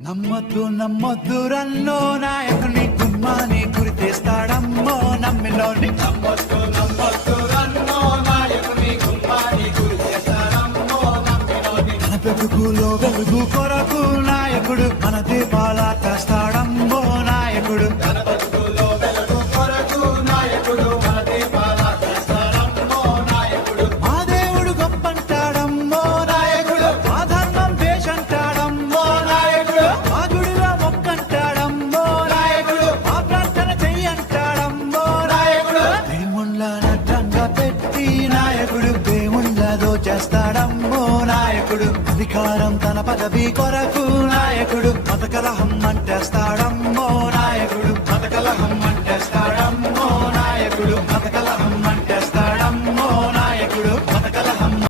నమ్మొద్దు నమ్మొద్దు రన్నో నాయకుని గుమ్మాని గురి తెస్తాడమ్మో నమ్మిలోని నమ్మొద్దు నమ్మొద్దు రన్నో నాయకుని గుమ్మాని గురి చేస్తాడమ్మో నమ్మిలోని. మన బ్రతుకులో వెలుగు కొరకు నాయకుడు మన దీపాల తెస్తాడమ్మో నాయకుడు తన బతుకులో వెలుగు కొరకు నాయకుడు మన దీపాల తెస్తాడమ్మో నాయకుడు. మా దేవుడు గొప్పంటాడమ్మో నాయకుడు మా ధర్మం దేశంటాడమ్మో నాయకుడు మా గుడిలో మొక్కంటాడమ్మో నాయకుడు మా ప్రార్థన చెయ్యంటాడమ్మో నాయకుడు దేవుళ్ళ నడ్డంగా పెట్టి నాయకుడు దేవుళ్ళదో చేస్తాడమ్మో నాయకుడు అధికారం తన పదవి కొరకు నాయకుడు